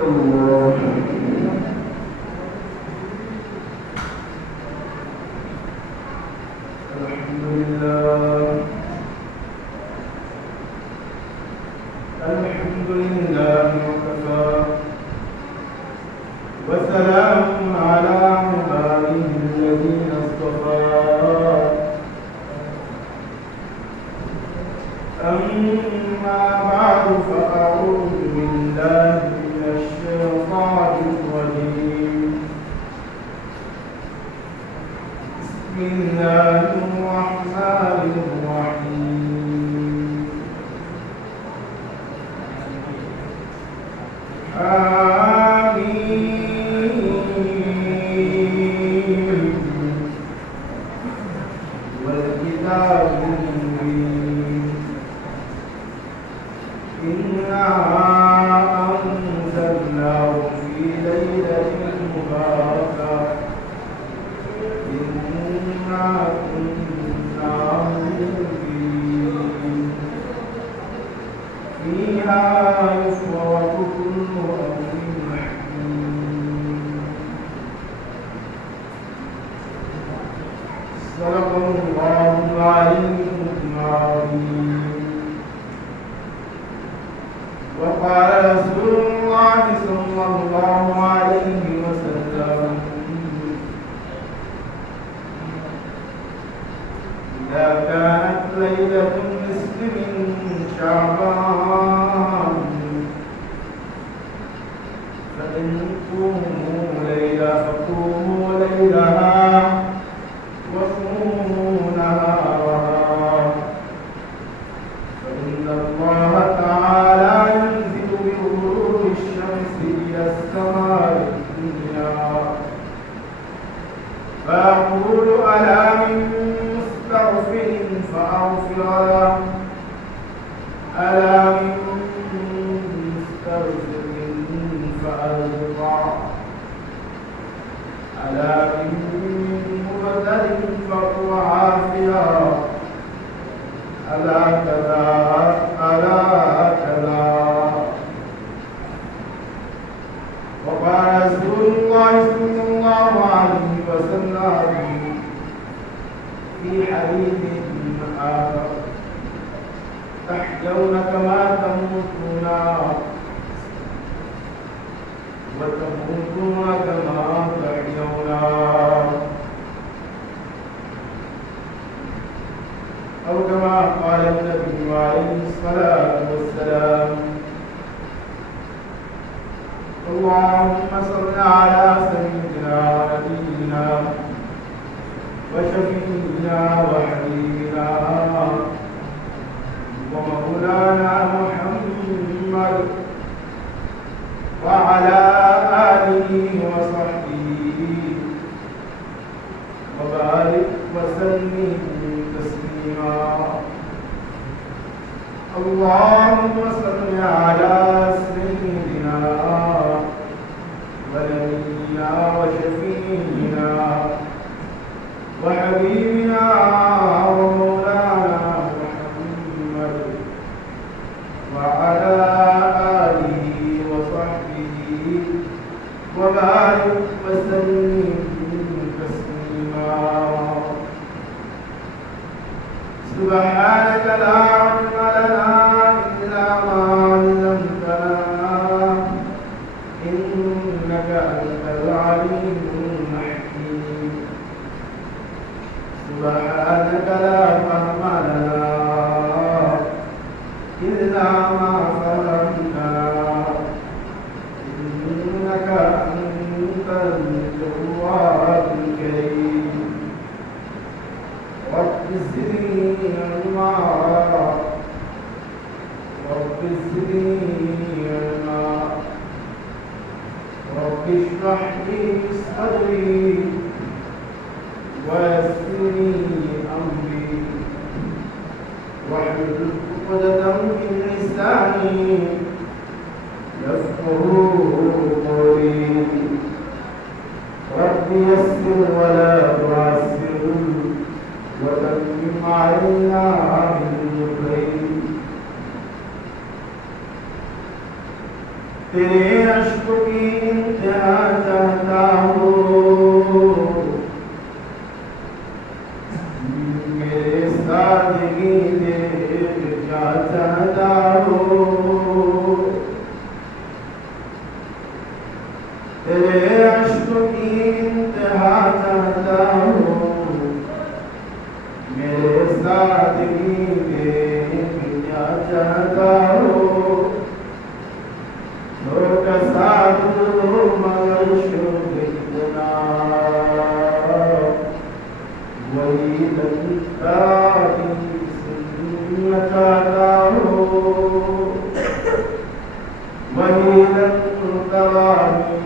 الله. الحمد لله. الحمد لله وكفى وسلام على عباده الذين اصطفى. أما بعد فأعوذ بالله من الشيطان الرجيم. بسم الله الرحمن الرحيم. آمين والكتاب المبين. إنا أنزلناه في ليلة مباركة إنا كنا منذرين فيها يفرق كل أمر حكيم. صدق الله العلي العظيم. وقال رسول الله صلى الله عليه وسلم: إذا كانت ليلة النصف من شعبان فإن قوموا ليلة فقوموا ليلها وصوموا نهارها، فإن الله تعالى ينزل بغروب الشمس إلى السماء الدنيا فيقول: ألا من مستغفر فأغفر له، ألا من مستغفر فأرضى، ألا من مبتل فهو عافيا، ألا كذا ألا كذا. وقال رسول الله صلى الله عليه وسلم في حديث آخر: تحيون كما تموتون وتموتون كما تحيون، أو كما قال النبي عليه الصلاة والسلام. اللهم صل على سيدنا ونبينا وشفيعنا وحبيبنا ومولانا محمد وعلى آله وصحبه وبارك وسلم تسليما. اللهم صل على سيدنا ونبينا وشفيعنا وحبيبنا ومولانا محمد وعلى آله وصحبه وبارك وسلم تسليما. سبحانك لا علم لنا إلا ما علمتنا إنك أنت العليم الحكيم. سبحانك لا فهم لنا إلا ما فهمتنا إنك أنت الجواد الكريم. رب زدني علما رب زدني علما رب اشرح لي صدري ويسر لي أمري واحلل عقدة من لساني يفقهوا قولي. رب يسر ولا تعسر وتمم علينا بالخير. तेरे अश्क की इंतहा चाहता हूँ, मेरे सादगी देख क्या चाहता हूँ। तेरे अश्क की इंतहा चाहता हूँ, मेरे सादगी देख क्या चाहता हूँ। छोटा साधु मगर शुद्ध इतना, वही लगता ही सुनना चाहता हूँ, वही लगता ही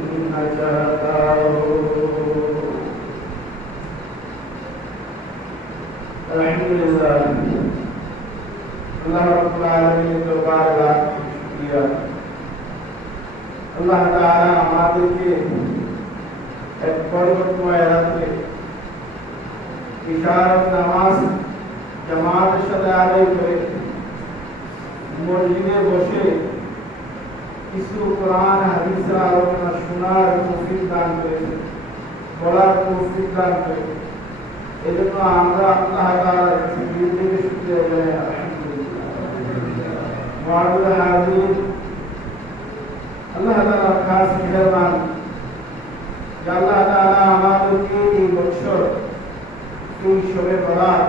सुनना चाहता हूँ। अल्हम्दुलिल्लाह, अल्लाह रब्बुल आलमीन को बार-बार शुक्रिया। अल्लाह ताआला আমাদেরকে এক পরবর্তী রাতে ইশারাত নামাজ জামাতের সাথে আদায় করে মসজিদে বসে কিছু কোরআন হাদিসের আলোচনা শোনার তৌফিক দান করেছেন, পড়ার তৌফিক দান করেছেন। এজন্য আমরা আল্লাহ তাআলার কাছে দিল থেকে শুকরিয়া জানাই। আলহামদুলিল্লাহ। মুআজ্জাজ হাজির, আল্লাহ তাআলা খাস মেহেরবান যে আল্লাহ তাআলা আমাদেরকে এই বছর এই শবে বরাত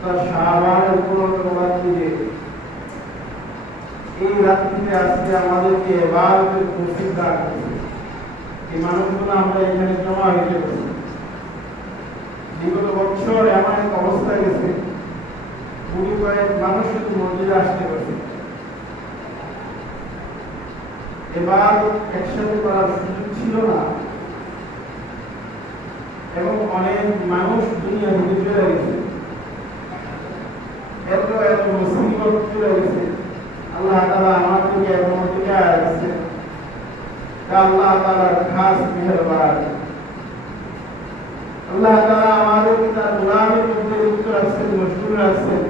তার শাবানের 15 রাত্রিতে এই রাত্রিতে আজকে আমাদেরকে ইবাদতের তৌফিক দান করেছেন। এই মানুষগুলো আমরা এখানে জমা হয়েছে। বিগত বছর এমন এক অবস্থা গেছে, কুড়ি কয়েক মানুষ শুধু মসজিদে আসতে পারছে, এবার একসাথে করার সুযোগ ছিল না, এবং অনেক মানুষ দুনিয়া থেকে চলে গেছে, এত এত মুসিবত চলে গেছে। আল্লাহ তাআলা আমাদেরকে এমন দিকে আসছে, আল্লাহ তাআলার খাস মেহেরবান। আল্লাহ তাআলা আমাদেরকে তার গোলামের মধ্যে লিপ্ত রাখছেন, মশগুল রাখছেন।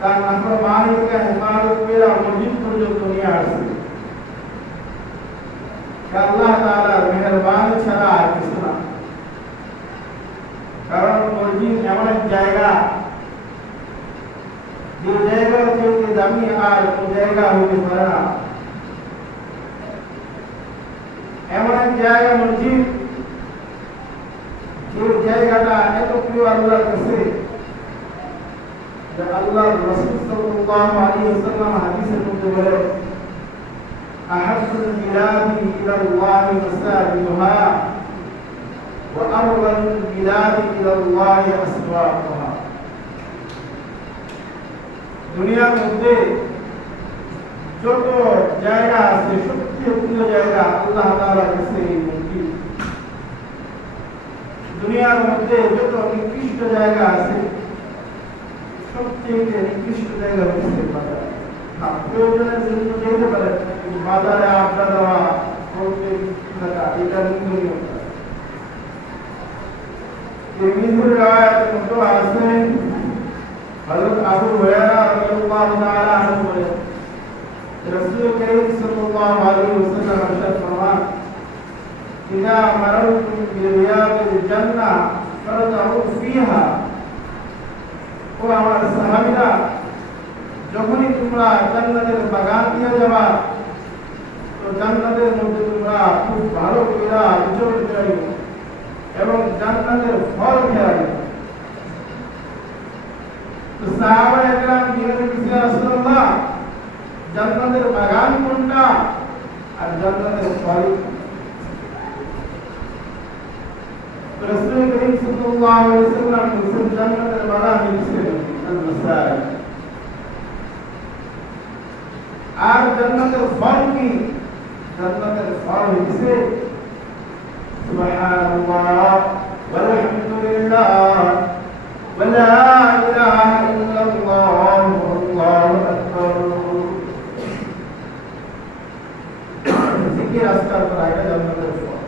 তার নাফরমানি থেকে হেফাজত করে মসজিদ পর্যন্ত নিয়ে আসছে। আল্লাহ তাআলার মেহেরবানি ছাড়া আর কিছু না। কারণ মসজিদ এমন এক জায়গা, যে জায়গা থেকে দামি আর কোন জায়গা হইতে পারে না। এমন এক জায়গা মসজিদ, যে জায়গাটা এত প্রিয় আল্লাহর কাছে যে আল্লাহর রাসূল সাল্লাল্লাহু আলাইহি ওয়াসাল্লাম হাদিসের মধ্যে বলেন, আহাব্বুল বিলাদি ইলাল্লাহি মাসাজিদুহা ওয়া আরওয়ালুল বিলাদি ইলাল্লাহি আসওয়াকুহা। দুনিয়ার মধ্যে যত জায়গা আছে, সবচেয়ে প্রিয় জায়গা আল্লাহ তাআলার কাছে এই মসজিদ। দুনিয়ার মধ্যে যত নিকৃষ্ট জায়গা আছে, সবচেয়ে নিকৃষ্ট জায়গা হচ্ছে বাজার। প্রয়োজনের জন্য যেতে পারে, বাজারে আড্ডা দেওয়া, এটা নিন্দনীয়। তিরমিজির riwayat মতো আছে, হযরত আবু হুরায়রা রাদিয়াল্লাহু তাআলা আনহু বলেন, রাসূল করিম সাল্লাল্লাহু আলাইহি ওয়াসাল্লাম ইরশাদ ফরমান, ইযা মারাতুম বিরিয়াদিল জান্নাহ ফারতাউ ফিহা। ও আমার সাহাবীরা, যখনই তোমরা জান্নাতের বাগান দিয়ে যাবা, তো জান্নাতের মধ্যে তোমরা খুব ভালো করে বিচরণ করিও এবং জান্নাতের ফল খাইও। তো সাহাবায়ে কেরাম জিজ্ঞাসা করলেন, ইয়া রাসূলুল্লাহ, জান্নাতের বাগান কোনটা আর জান্নাতের ফল? রাসূল করিম সাল্লাল্লাহু আলাইহি ওয়াসাল্লাম বলেছেন, জান্নাতের বাগান হচ্ছে আল-মাসাজিদ। আর জান্নাতের ফল কি? জান্নাতের ফল হচ্ছে সুবহানাল্লাহ ওয়ালহামদুলিল্লাহ ওয়া লা ইলাহা ইল্লাল্লাহ আল্লাহু আকবার। জিকির আজকার করা এটা জান্নাতের ফল।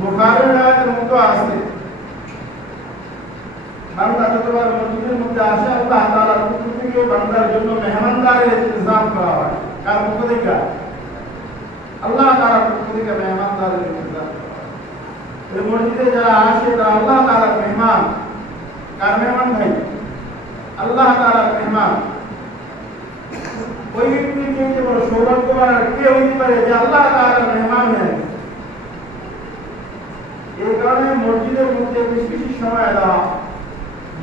বুখারীর রাওয়ায়াতের মধ্যে আছে, বান্দা যতবার মসজিদের মধ্যে আসে, আল্লাহ তাআলার পক্ষ থেকে মসজিদকে বান্দার জন্য মেহমানদারের ইন্তজাম করা হয়। কার পক্ষ থেকে? আল্লাহ তাআলার পক্ষ থেকে মেহমানদারের ইন্তজাম করা হয়। এই মসজিদে যারা আসে তারা আল্লাহ তাআলার মেহমান। কার মেহমান ভাই? আল্লাহ তাআলার মেহমান। ওই ব্যক্তির চেয়ে বড় সৌভাগ্যবান আর কে হইতে পারে যে আল্লাহ তাআলার মেহমান হয়। এই কারণে মসজিদের মধ্যে বেশি বেশি সময় দেওয়া,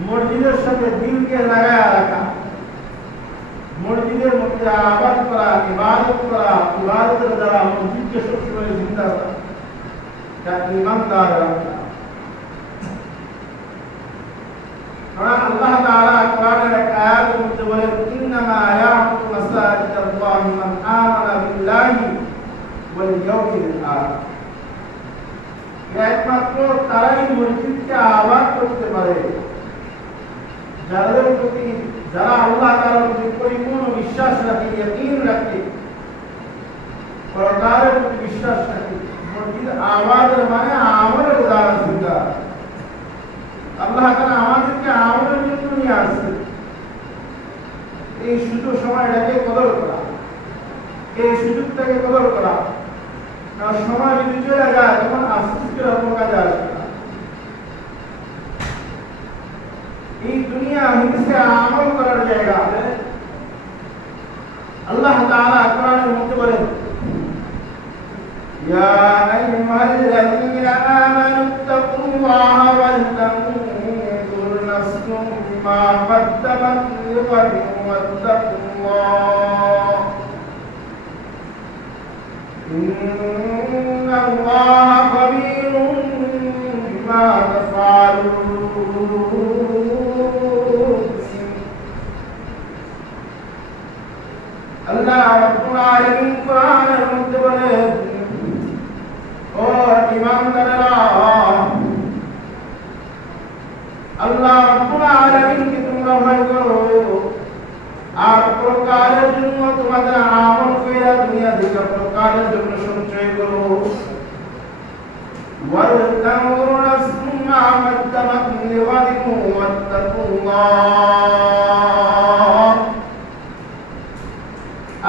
মসজিদের সাথে দিলকে লাগায়া রাখা, মসজিদের মধ্যে আবাদ করা, ইবাদত করা, ইবাদতের দ্বারা মসজিদকে সবসময় জিন্দা করা, যা ইমানদার রাখা। আল্লাহ তাআলা কোরআনের এক আয়াতের মধ্যে বলেন, ইন্নামা ইয়া'মুরু মাসাজিদাল্লাহি মান আমানা বিল্লাহি ওয়াল ইয়াউমিল আখির। একমাত্র তারাই মসজিদকে আবাদ করতে পারে যাদের প্রতি, যারা আল্লাহ তাআলার প্রতি পরিপূর্ণ বিশ্বাস রাখে, ইয়াকিন রাখে, পরকালের প্রতি বিশ্বাস রাখে। মসজিদ আবাদের মানে আমলের দ্বারা জিন্দা। আল্লাহ তাআলা আমাদেরকে আমলের জন্য নিয়ে আসছে। এই সুযোগ সময়টাকে কদর করা, এই সুযোগটাকে কদর করা। কারণ সময় যদি চলে যায় তখন আফসোস করে কোনো কাজে আসবে না। এই দুনিয়া হচ্ছে আমল করার জায়গা। আল্লাহ তাআলা কোরআনের মধ্যে বলেন, ইয়া আইয়ুহাল্লাযীনা আমানুত্তাকুল্লাহা ওয়াল তানজুর নাফসুম মা কদ্দামাত লিগাদিন ওয়াত্তাকুল্লাহ ইন্নাল্লাহা খাবীরুম বিমা তাফআলুন। আল্লাহ রাব্বুল আলামিন কোরআনের মধ্যে বলেন, ও ঈমানদারেরা, আল্লাহ রাব্বুল আলামিনকে তোমরা ভয় করো আর পরকালের জন্য তোমাদের আমল কইরা দুনিয়া থেকে পরকালের জন্য সঞ্চয় করো। ওয়াল তানজুর নাফসুম মা কদ্দামাত লিগাদিন ওয়াত্তাকুল্লাহ।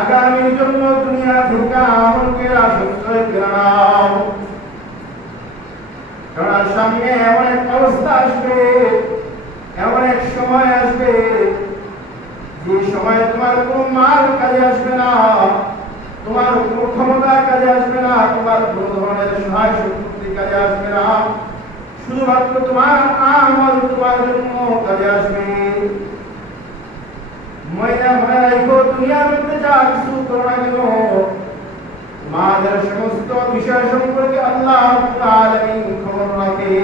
আগামীর জন্য দুনিয়া থেকে আমল কইরা সঞ্চয় করে নাও। কারণ সামনে এমন এক অবস্থা আসবে, এমন এক সময় আসবে যে সময় তোমার কোনো মাল কাজে আসবে না, তোমার কোনো ক্ষমতা কাজে আসবে না, তোমার কোনো ধরনের সহায় শক্তি কাজে আসবে না। শুধুমাত্র তোমার আমল তোমার জন্য কাজে আসবে। ময়না মনে রাখো, দুনিয়ার মধ্যে যা কিছু করো না কেন, তোমাদের সমস্ত বিষয় সম্পর্কে আল্লাহ রাব্বুল আলামিন খবর রাখে।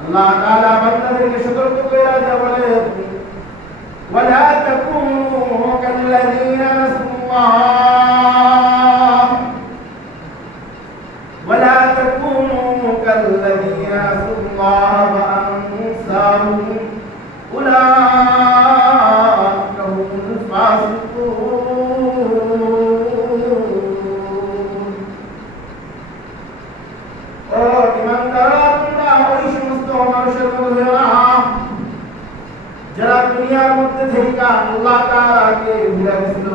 আল্লাহ তাআলা বান্দাদেরকে সতর্ক করে বলেন, ولا تكونوا كالذين نسوا الله ولا تكونوا كالذين نسوا الله وأنساهم أولئك هم الفاسقون। ও ঈমানদাররা, তোমরা ওই সমস্ত মানুষের মতো হয়ো না যারা দুনিয়ার মধ্যে থেকে আল্লাহ তাআলাকে ভুলে গেছিল।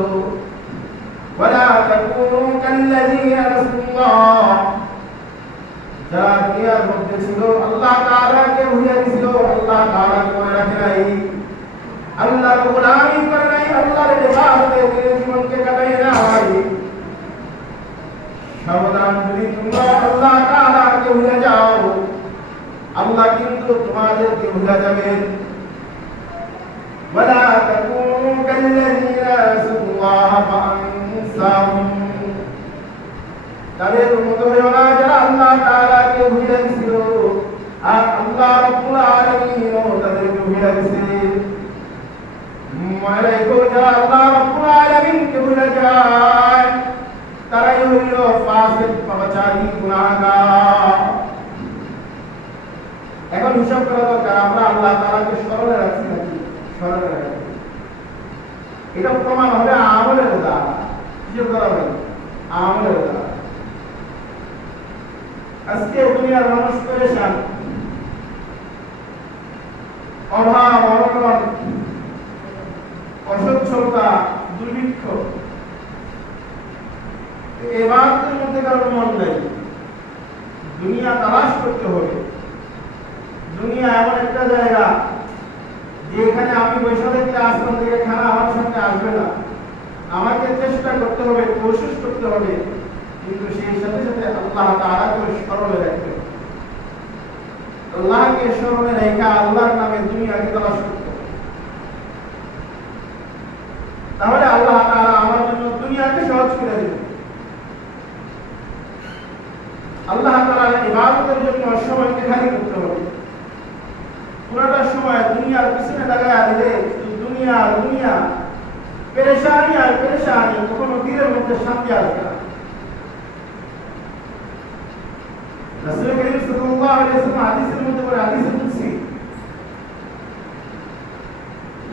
ওয়ালা তাকুনু কাল্লাযীনা নাসুল্লাহ, যারা দুনিয়ার মধ্যে ছিল আল্লাহ তাআলাকে ভুলে গেছিল, আল্লাহ তাআলাকে মনে রাখে নাই, আল্লাহর গোলামি করে নাই, আল্লাহর ইবাদতে নিজের জীবনকে কাটায় নাই। সাবধান, যদি তোমরা আল্লাহ তাআলাকে ভুলে যাও, আল্লাহ কিন্তু তোমাদেরকে ভুলে যাবেন। ولا تكونوا كالذين نسوا الله فأنساهم, তাদের মতো হয়ো না যারা আল্লাহ তাআলাকে ভুলে গেছিল আর আল্লাহ রাব্বুল আলামিন তাদেরকে ভুলে গেছে। মালাইকা যারা আল্লাহ রাব্বুল আলামিনকে ভুলে যায় তারাই হইল ফাসিক, পাপাচারী, গুনাহগার। এখন হিসাব করা দরকার, আমরা আল্লাহ তাআলাকে স্মরণে রাখছি নাকি? স্মরণে রাখছি। এটা প্রমাণ হবে আমলের দ্বারা। হিসাব করা হবে আমলের দ্বারা। আজকে দুনিয়ার মানুষ পেরেশান, অভাব অনটন, অসচ্ছলতা, দুর্ভিক্ষ, ইবাদতের মধ্যে কারো মন নেই। দুনিয়া তালাশ করতে হবে। দুনিয়া এমন একটা জায়গা যেখানে আমি বৈশা থেকে আসলাম থেকে খানা আমার সামনে আসবে না, আমাকে চেষ্টা করতে হবে, কোশিশ করতে হবে, কিন্তু সেই সাথে সাথে আল্লাহ তাআলাকে স্মরণে রাখতে হবে। আল্লাহকে স্মরণে রেখে আল্লাহর নামে দুনিয়াকে তালাশ করতে হবে। তাহলে আল্লাহ তাআলা আমার জন্য দুনিয়াকে সহজ করে দেবেন। আল্লাহ তাআলার ইবাদতের জন্য সময়কে খালি করতে হবে। পুরোটা সময় দুনিয়ার পিছনে লাগায়া দিলে শুধু দুনিয়া দুনিয়া, পেরেশানি আর পেরেশানি, কখনো দিনের মধ্যে শান্তি আসবে না। রাসূল করিম সাল্লাল্লাহু আলাইহি ওয়াসাল্লাম হাদিসের মধ্যে বলে, হাদিসে কুদসি,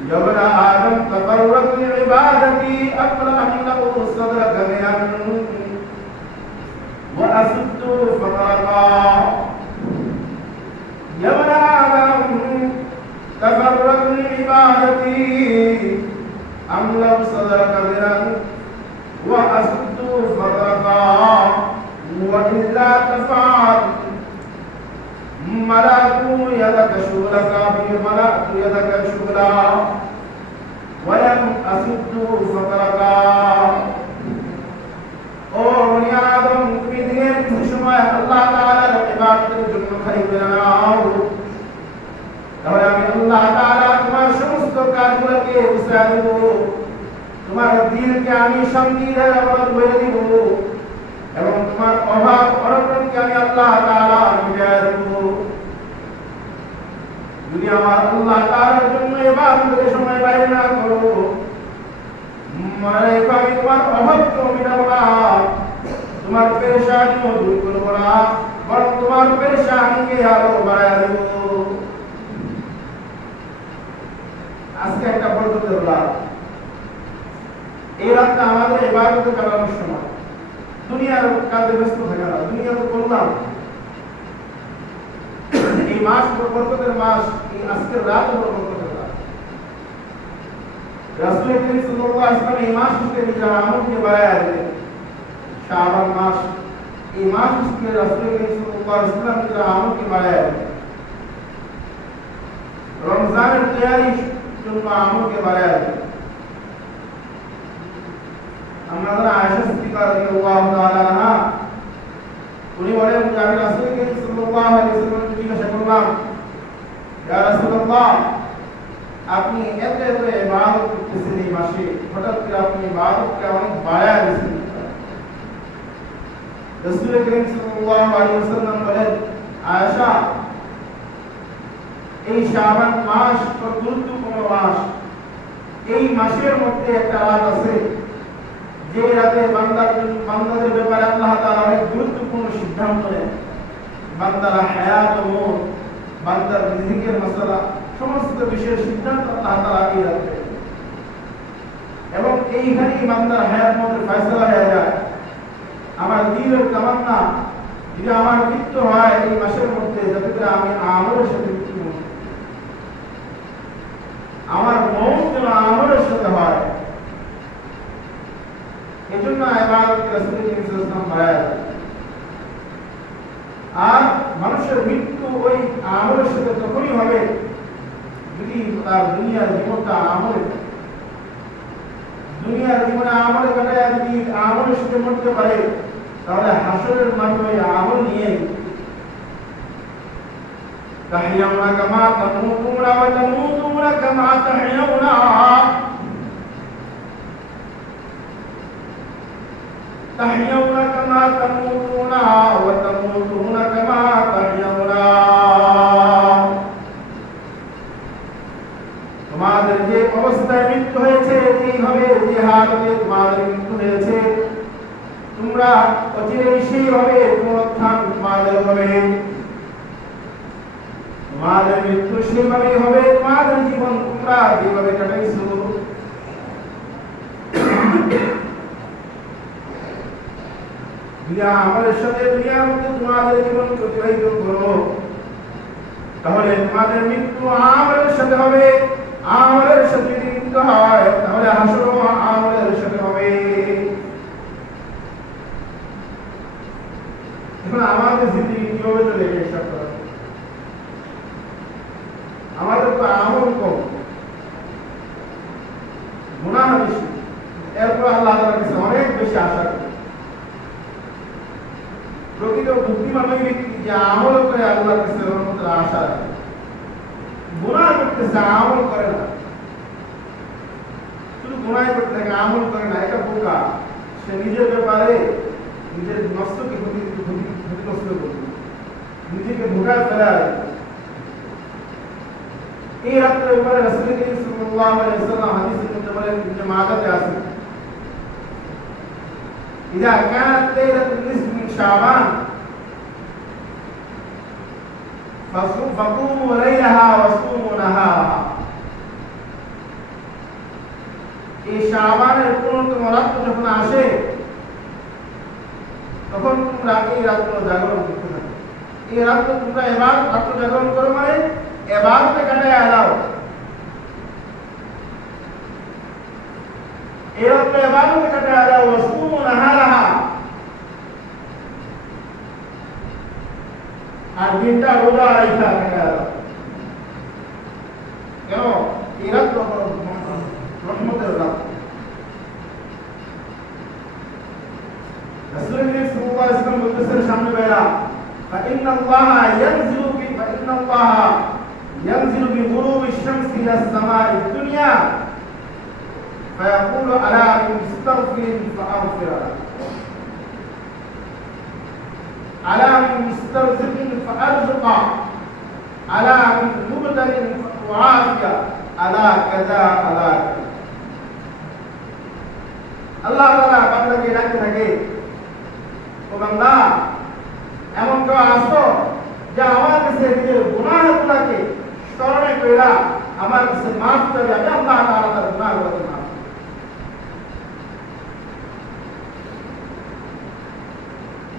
ইয়া আদম তাফাররাক লিইবাদাতি আকরা আমিলাহু সাদরাকা মিনান ওয়া আসুদ্দু ফারাকা। ইয়া আদম তাফাররাক লিইবাদাতি আমলাউ সাদরাকা মিনান ওয়া আসুদ্দু ফারাকা وإلا تفعل ملأت يدك شغلك بملأت يدك شغلا ولم أسد فطرك। ও বনি আদম, তুমি দিনের কিছু সময় আল্লাহ তাআলার ইবাদতের জন্য খালি করে নাও, তাহলে আমি আল্লাহ তাআলা তোমার সমস্ত কাজগুলোকে বুঝিয়ে দেব, তোমার দিলকে আমি শান্তি দ্বারা ভরে দিব, এবং তোমার অভাব অনটনকে আমি আল্লাহ তাআলা মিটিয়ে দেব। যদি আমার আল্লাহ তাআলার জন্য ইবাদতের সময় ব্যয় না করো, মানে আমি তোমার অভাবকে মিটাবো না, তোমার পেরেশানিও দূর করবো না, বরং তোমার পেরেশানিকে আরো বাড়ায় দেব। আজকে একটা বরকতের রাত, এই রাতটা আমাদের ইবাদতে কাটানোর সময়। দুনিয়ার কাজে ব্যস্ত থাকা না, দুনিয়া তো করলাম। এই মাস বরকতের মাস, এই আজকের রাত বরকতের রাত। রাসূল করিম সাল্লাল্লাহু আলাইহি ওয়াসাল্লাম এই মাস থেকে নিজের আমলকে বাড়ায় দিলেন। শাবান মাস, এই মাস থেকে রাসূল করিম সাল্লাল্লাহু আলাইহি ওয়াসাল্লাম নিজের আমলকে বাড়ায় দিলেন। রমজানের তৈয়ারির জন্য আমলকে বাড়ায় দিলেন। আমাদের আয়েশা সিদ্দিকা রাদিয়াল্লাহু তাআলা আনহা, উনি বলেন যে আমি রাসূল করিম সাল্লাল্লাহু আলাইহি ওয়াসাল্লামকে জিজ্ঞাসা করলাম, ইয়া রাসূলুল্লাহ, আপনি এত এত ইবাদত করতেছেন এই মাসে, হঠাৎ করে আপনি ইবাদতকে অনেক বাড়ায় দিয়েছেন। রাসূল করিম সাল্লাল্লাহু আলাইহি ওয়াসাল্লাম বলেন, আয়েশা, এই শাবান মাস খুব গুরুত্বপূর্ণ মাস। এই মাসের মধ্যে একটা রাত আছে যে রাতে বান্দাদের ব্যাপারে আল্লাহ তাআলা অনেক গুরুত্বপূর্ণ সিদ্ধান্ত নেন। বান্দার হায়াত ও মওত, বান্দার রিজিকের মাসআলা, সমস্ত বিষয়ের সিদ্ধান্ত আল্লাহ তাআলা এই রাতে, এবং এইখানেই বান্দার হায়াত মওতের ফয়সালা হয়ে যায়। আমার দিলের তামান্না, যদি আমার মৃত্যু হয় এই মাসের মধ্যে, যাতে করে আমি আমলের সাথে মৃত্যু হই, আমার মওত যেন আমলের সাথে হয়। এজন্য ইবাদতকে রাসূল করিম সাল্লাল্লাহু আলাইহি ওয়াসাল্লাম বাড়ায়। আর মানুষের মৃত্যু ওই আমলের সাথে তখনই হবে যদি তার দুনিয়ার জীবনটা আমলে, দুনিয়ার জীবনে আমলে কাটায় যদি আমলের সাথে মরতে পারে, তাহলে হাসরের মাঠে ওই আমল নিয়ে তাহিয়াউনা কামা তামুতুনা ওয়া তামুতুনা কামা তাহিয়াউনা, তাহিয়াউনা কামা তামুতুনা ওয়া তামুতুনা কামা তাহিয়াউনা। তোমাদের যে অবস্থায় মৃত্যু হয়েছে, যেভাবে যে হালতে তোমাদের মৃত্যু হয়েছে, তোমরা অচিরেই সেইভাবে পুনরুত্থান তোমাদের হবে। তোমাদের মৃত্যু সেভাবে হবে, তোমাদের জীবন তোমরা যেভাবে কাটাইছো। দুনিয়া আমলের সাথে দুনিয়ার মধ্যে তোমাদের জীবন অতিবাহিত করো। তাহলে তোমাদের মৃত্যু আমলের সাথে হবে, আমলের সাথে যদি মৃত্যু হয় তাহলে হাসর আমলের সাথে হবে। এখন আমাদের জিন্দেগি কিভাবে চলে গেছে হিসাব করা? আমাদের তো আমল কম, গুনাহ বেশি, এরপর আল্লাহ তাআলার কাছে অনেক বেশি আশা করি। প্রকৃত বুদ্ধিমান ওই ব্যক্তি যে আমল করে আল্লাহর কাছে রহমতের আশা রাখে, গুনাহ করতেছে আমল করে না, শুধু গুনাহ করতে থাকে আমল করে না, এটা বোকা। সে নিজের ব্যাপারে নিজের নষ্টকে ক্ষতিগ্রস্ত করবে, নিজেকে ধোঁকায় ফেলায়। এই রাত্রের উপরে রাসূল করিম সাল্লাল্লাহু আলাইহি ওয়াসাল্লাম হাদিসের মধ্যে বলেন, ইবনে মাজাতে আছে, ইযা কানাত লাইলাতুন নিসফি মিন শাবান ফাকুমু লাইলাহা ওয়া সুমু নাহারাহা। এই শাবানের 15তম রাত যখন আসে তখন তোমরা এই রাত্র জাগরণ করতে থাকো। এই রাত্র তোমরা রাত্র জাগরণ করো, মানে ইবাদতে কাটায় দাও। এই রাত্র ইবাদতে কাটায় দাও, ওয়া সুমু নাহারাহা, আর দিনটা রোজা রাখা কাটায় দাও। কেন? এই রাত্র রহমতের রাত। রাসূল করিম সাল্লাল্লাহু আলাইহি ওয়াসাল্লাম বলতেছেন সামনে বেলা, فإن الله ينزل بغروب الشمس إلى السماء الدنيا فيقول ألا من مستغفر فأغفر له، ألا من مسترزق فأرزقه، ألا من مبتل فأعافيه، ألا كذا ألا كذا। আল্লাহ তাআলা বান্দাকে ডাকতে থাকে, ও বান্দা, এমন কেউ আসো যে আমার কাছে নিজের গুনাহগুলোকে স্মরণে কইরা আমার কাছে মাফ করে, আমি আল্লাহ তাআলা তার গুনাহগুলোকে মাফ করি।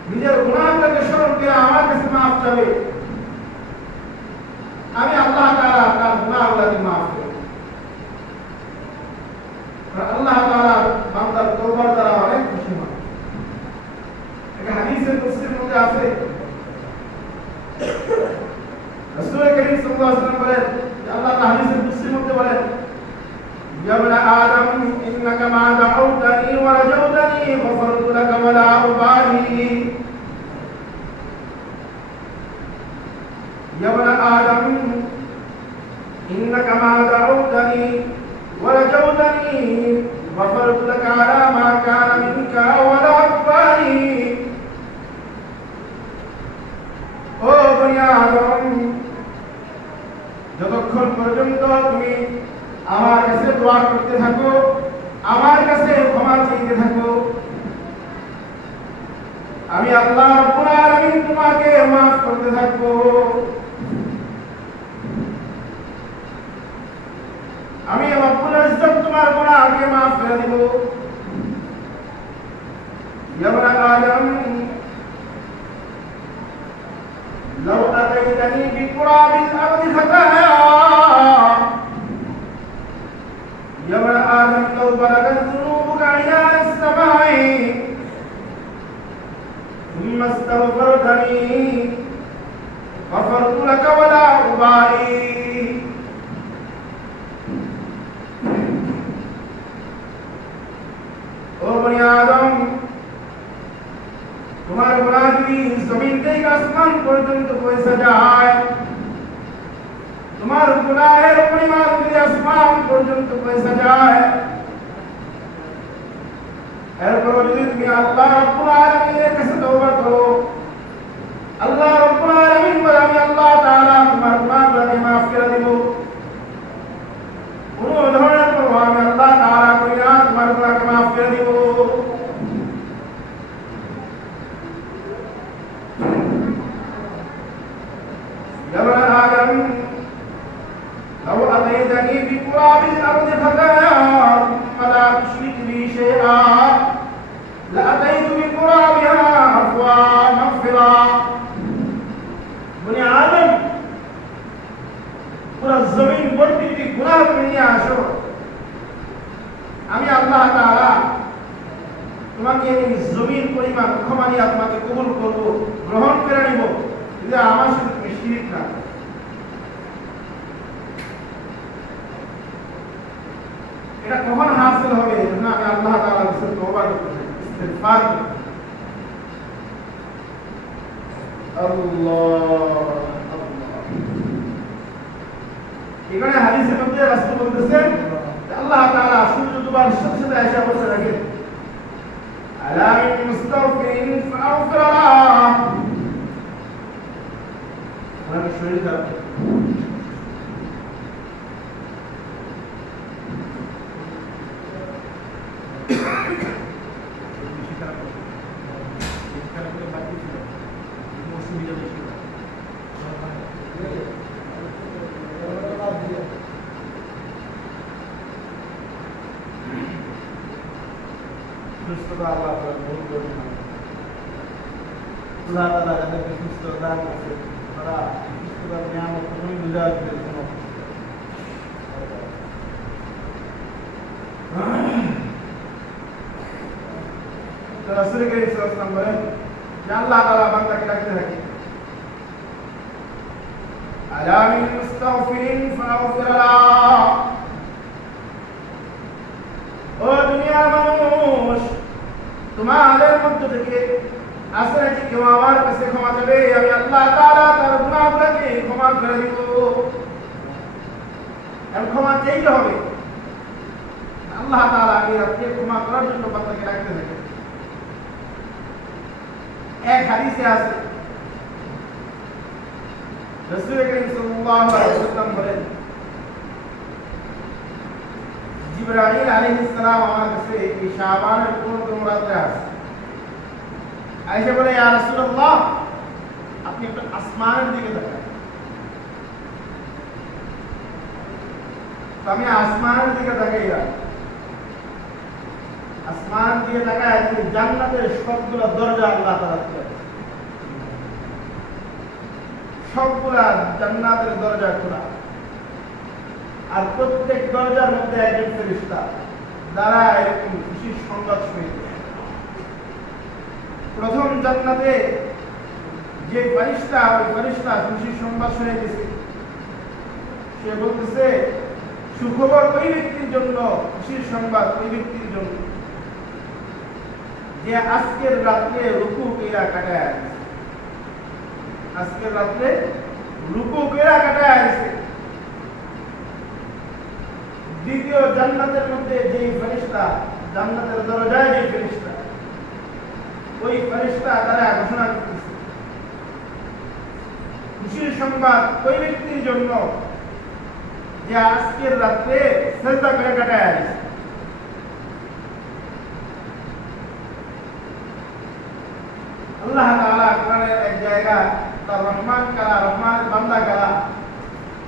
নিজের গুনাহগুলোকে স্মরণ করে আমার কাছে মাফ চাবে, আমি আল্লাহ তাআলা তার গুনাহগুলোকে মাফ করি। আল্লাহ তাআলা বান্দার তওবার দ্বারা অনেক খুশি হন। একটা হাদিসের তাফসীরের মধ্যে আছে, রাসূল করিম সাল্লাল্লাহু আলাইহি ওয়াসাল্লাম বলেন, আল্লাহ তাআলা হাদিসের তাফসীরের মধ্যে বলেন, ইয়া ইবনা আদম ইন্নাকা মা দাউতানি ওয়া রাজাউতানি গফারতু লাকা ওয়া লা উবাহি। ইয়া ইবনা আদম ইন্নাকা মা দাউতানি ওয়া রাজাউতানি গফারতু লাকা আলা মা কানা মিনকা ওয়া লা উবাহি। ও বনি আদম, যতক্ষণ পর্যন্ত তুমি আমার কাছে দোয়া করতে থাকো, আমার কাছে ক্ষমা চাইতে থাকো, আমি আল্লাহ রাব্বুল আলামিন তোমাকে মাফ করতে থাকবো। আমি রব্বুল ইজ্জত তোমার গুনাহকে মাফ করে দেব। ইয়া ইবনা আদম لو أتيتني بقراب الأرض خطايا يا ابن آدم لو بلغت ذنوبك عنان السماء ثم استغفرتني غفرت لك ولا أبالي। ও বনি আদম, তোমার গুনাহ যদি জমিন থেকে আসমান পর্যন্ত পৌঁছে যায়, তোমার গুনাহের পরিমাণ যদি আসমান পর্যন্ত পৌঁছে যায়, এরপর যদি তুমি আল্লাহ রাব্বুল আলামিনের কাছে তওবা করো, আল্লাহ রাব্বুল আলামিন বলে, আমি আল্লাহ তাআলা তোমার গুনাহগুলোকে মাফ করে দেব। কোন ধরনের পরোয়া আমি আল্লাহ তাআলা করি না, তোমার গুনাহকে মাফ করে দেব। يا ابن آدم لو أتيتني بقراب الأرض خطايا ثم لا تشرك بي شيئا لأتيت بقرابها عفوا مغفرا। বনি আদম, নিয়ে আসো, আমি আল্লাহ তাআলা তোমাকে এই জমিন পরিমাণ ক্ষমা নিয়ে তোমাকে কবুল করব, গ্রহণ করে নিব, যে আমার সাথে তুমি শিরিক না করো। এটা কখন হাসিল হবে? যখন আমি আল্লাহ তাআলার কাছে তওবা করতে থাকি, ইস্তিগফার করতে থাকি। আল্লাহ আল্লাহ। এখানে হাদিসের মধ্যে রাসূল বলতেছেন আল্লাহ তাআলা সূর্য ডুবার সাথে সাথে আয়েশা বলতে থাকে, আলা মিন মুস্তাগফিরিন ফাগফির লাহ। আমার শরীর খারাপ, সুস্থতা আল্লাহ তাআলা ভুল করে না। আল্লাহ তাআলা যাদেরকে সুস্থতা দান করেছে তারা সুস্থতার নিয়ামত কখনোই বুঝে আসবে কোনো। রাসূল করিম সাল্লাল্লাহু আলাইহি ওয়াসাল্লাম বলেন যে আল্লাহ তাআলা বান্দাকে ডাকতে থাকে, আলা মিন মুস্তাগফিরিন ফাগফির লাহ। ও দুনিয়ার মানুষ, তোমাদের মধ্য থেকে আছে নাকি কেউ আমার কাছে ক্ষমা চাবে? আমি আল্লাহ তাআলা তার গুনাহগুলোকে ক্ষমা করে দিব। আর ক্ষমা চাইতে হবে। আল্লাহ তাআলা এই রাতে ক্ষমা করার জন্য বান্দাকে ডাকতে থাকে। এক হাদিসে আছে রাসূল করিম সাল্লাল্লাহু আলাইহি ওয়াসাল্লাম বলেন, জিবরাইল আলাইহিস সালাম আমার কাছে এই শাবানের 15তম রাতে আসে। আয়েশা বলে, ইয়া রাসূলুল্লাহ, আপনি একটু আসমানের দিকে তাকান। তো আমি আসমানের দিকে তাকাই, আসমান দিকে তাকায় জান্নাতের সবগুলা দরজা আল্লাহ তাআলা খুলে, সবগুলা জান্নাতের দরজা খোলা, আর প্রত্যেক দরজার মধ্যে একজন ফেরেশতা দ্বারা এরকম খুশির সংবাদ শুনিয়ে। প্রথম জান্নাতে যে ফেরেশতা, ওই ফেরেশতা খুশির সংবাদ শুনিয়ে দিয়েছে। সে বলতেছে, সুখবর ওই ব্যক্তির জন্য, খুশির সংবাদ ওই ব্যক্তির জন্য যে আজকের রাত্রে রুকু কইরা কাটায় আছে, আজকের রাত্রে রুকু কইরা কাটায় আছে। দ্বিতীয় জান্নাতের মধ্যে যেই ফেরেশতা, জান্নাতের দরজায় যে ফেরেশতা, ওই ফেরেশতা দ্বারা ঘোষণা করতেছে, খুশির সংবাদ ওই ব্যক্তির জন্য যে আজকের রাত্রে সিজদা করে কাটায় আছে। আল্লাহ তাআলা কোরআনের এক জায়গা তার রহমান কারা, রহমানের বান্দা কারা,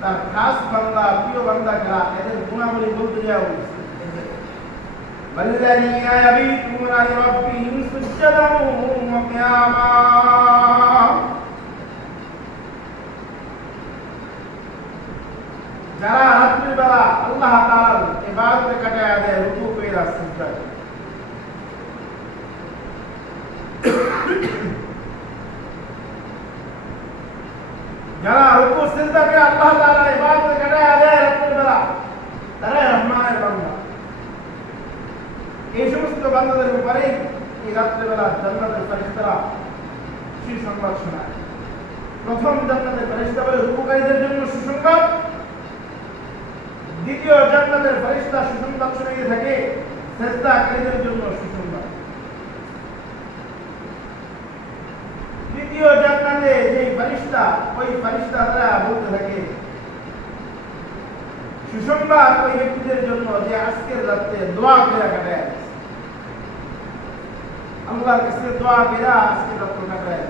তার খাস বান্দা, প্রিয় বান্দা কারা, এদের গুণাবলী বলতে যাওয়া হয়েছে। ওয়াল্লাযীনা ইয়াবিতুনা লিরাব্বিহিম সুজদান ওয়া কিয়ামা। যারা রাত্রির বেলা আল্লাহ তাআলার ইবাদতে কাটায় দেয়, রুকু কইরা সিজদা করে। যারা রুকু সিজদা করে আল্লাহ তাআলার ইবাদতে কাটায় দেয় রাত্রির বেলা, তারা রহমানের বান্দা। এই সমস্ত বান্দাদের ব্যাপারে এই রাত্রির বেলা জান্নাতের ফেরেশতারা সুসংবাদ শোনায়। প্রথম জান্নাতের ফেরেশতা বলে রুকুকারীদের জন্য সুসংবাদ, দ্বিতীয় জান্নাতের ফেরেশতা সুসংবাদ শুনিয়ে থাকে সিজদাকারীদের জন্য সুসংবাদ। তৃতীয় জান্নাতে যে ফেরেশতা, ওই ফেরেশতা দ্বারা বলতে থাকে, সুসংবাদ ওই ব্যক্তিদের জন্য যে আজকের রাতে দোয়া করে কাটায়, আল্লাহর কাছে দোয়া করে আজকের রাত কাটায়।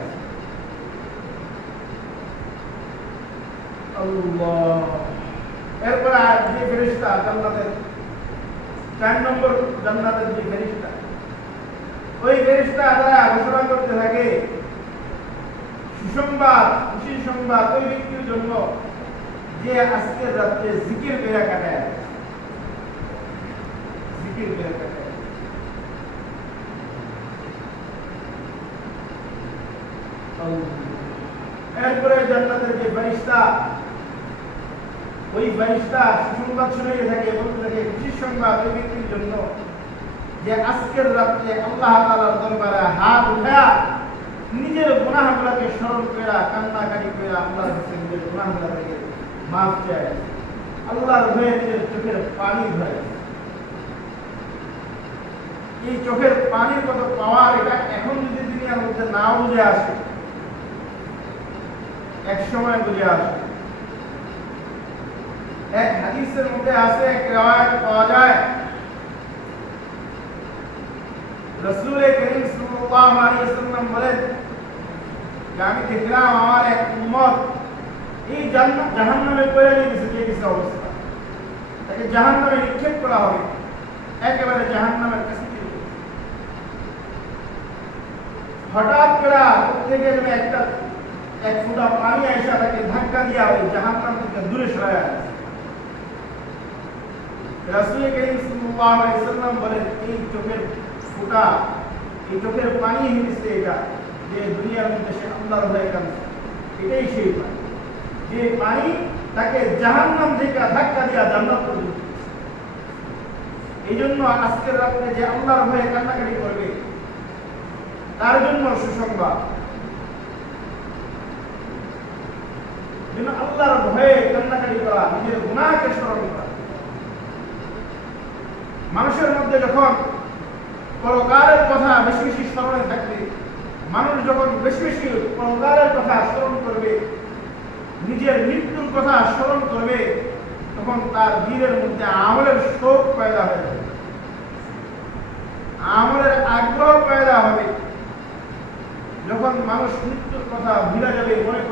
আল্লাহ। এরপর যে ফেরেশতা জান্নাতের 4 নম্বর জান্নাতের যে ফেরেশতা, ওই ফেরেশতা দ্বারা ঘোষণা করতে থাকে, সুসংবাদ, খুশির সংবাদ ওই ব্যক্তির জন্য যে আজকের রাতে জিকির করে কাটায়। ওই ফেরেশতা সুসংবাদ শুনিয়ে থাকে, বলতে থাকে খুশির সংবাদ ওই ব্যক্তির জন্য যে আজকের রাত্রে আল্লাহ তাআলার দরবারে হাত উঠায়া নিজের গুনাহগুলোকে স্মরণ কইরা কান্নাকাটি কইরা আল্লাহর কাছে নিজের গুনাহগুলোকে মাফ চায়, আল্লাহর ভয়ে নিজের চোখের পানি ধরে। এই চোখের পানির কত পাওয়ার, এটা এখন যদি দুনিয়ার মধ্যে না বুঝে আসে, এক সময় বুঝে আসে। এক হাদিসের মধ্যে আছে, এক রিওয়ায়াত পাওয়া যায়, রাসূল করিম সাল্লাল্লাহু আলাইহি ওয়াসাল্লাম বলেন যে আমি দেখলাম আমার এক উম্মত এই জাহান্নামে পড়ে গেছে অবস্থা, তাকে জাহান্নামে নিক্ষেপ করা হবে, একেবারে জাহান্নামের কাছে। হঠাৎ করে থেকে এক ফুটা পানি আইসা তাকে ধাক্কা দিয়া ওই জাহান্নাম থেকে দূরে সরায় আছে। রাসূল করিম সাল্লাল্লাহু আলাইহি ওয়াসাল্লাম বলেন এই চোখের ফুটা, এই চোখের পানি হইছে এটা, যে দুনিয়ার মধ্যে সে আল্লাহর ভয়ে কাঁদছে, এটাই সেই পানি, যে পানি তাকে জাহান্নাম থেকে ধাক্কা দিয়া জান্নাত পর্যন্ত। এই জন্য আজকের রাতে যে আল্লাহর ভয়ে কান্নাকাটি করবে তার জন্য সুসংবাদ, আল্লাহর ভয়ে কান্নাকাটি করা, নিজের গুনাহকে স্মরণ করা। মানুষের মধ্যে যখন পরকালের কথা বেশি বেশি স্মরণে থাকবে, মানুষ যখন বেশি বেশি পরকালের কথা স্মরণ করবে, নিজের মৃত্যুর কথা স্মরণ করবে, তখন তার দিলের মধ্যে আমলের শোক পয়দা হয়ে যাবে, আমলের আগ্রহ পয়দা হবে। যখন মানুষ মৃত্যুর কথা ভুলে যাবে, মনে